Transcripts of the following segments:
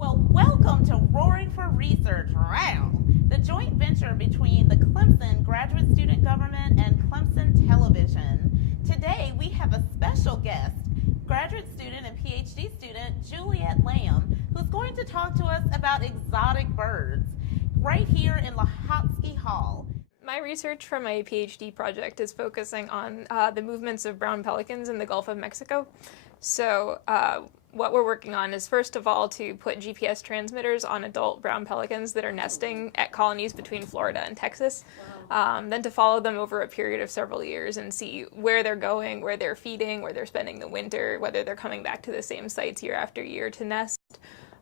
Well, welcome to Roaring for Research, the joint venture between the Clemson Graduate Student Government and Clemson Television. Today we have a special guest, graduate student and PhD student Juliet Lamb, who's going to talk to us about exotic birds right here in Lahotsky Hall. My research for my PhD project is focusing on the movements of brown pelicans in the Gulf of Mexico. So what we're working on is, first of all, to put GPS transmitters on adult brown pelicans that are nesting at colonies between Florida and Texas. Then to follow them over a period of several years and see where they're going, where they're feeding, where they're spending the winter, whether they're coming back to the same sites year after year to nest.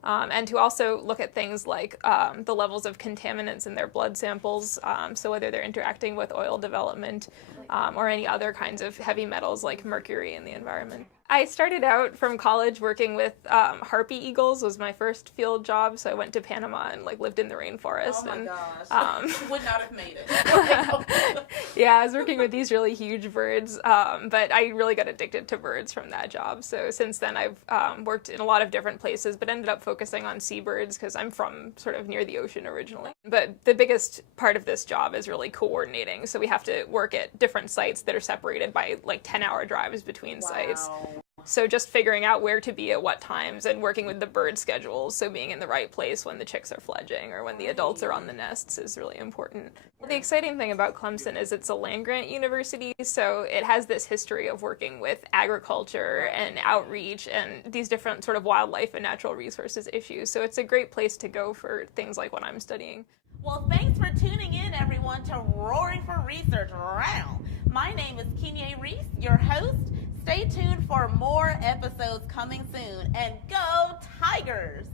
And to also look at things like the levels of contaminants in their blood samples, so whether they're interacting with oil development or any other kinds of heavy metals like mercury in the environment. I started out from college working with harpy eagles was my first field job, so I went to Panama and lived in the rainforest. Oh my gosh. Would not have made it. Yeah, I was working with these really huge birds, but I really got addicted to birds from that job. So since then I've worked in a lot of different places, but ended up focusing on seabirds because I'm from sort of near the ocean originally. But the biggest part of this job is really coordinating. So we have to work at different sites that are separated by 10-hour drives between sites. So just figuring out where to be at what times and working with the bird schedules, so being in the right place when the chicks are fledging or when the adults are on the nests is really important. The exciting thing about Clemson is it's a land-grant university, so it has this history of working with agriculture and outreach and these different sort of wildlife and natural resources issues. So it's a great place to go for things like what I'm studying. Well, thanks for tuning in, everyone, to Roaring for Research. My name is Kenya Reese, your host. Stay tuned for more episodes coming soon, and go Tigers!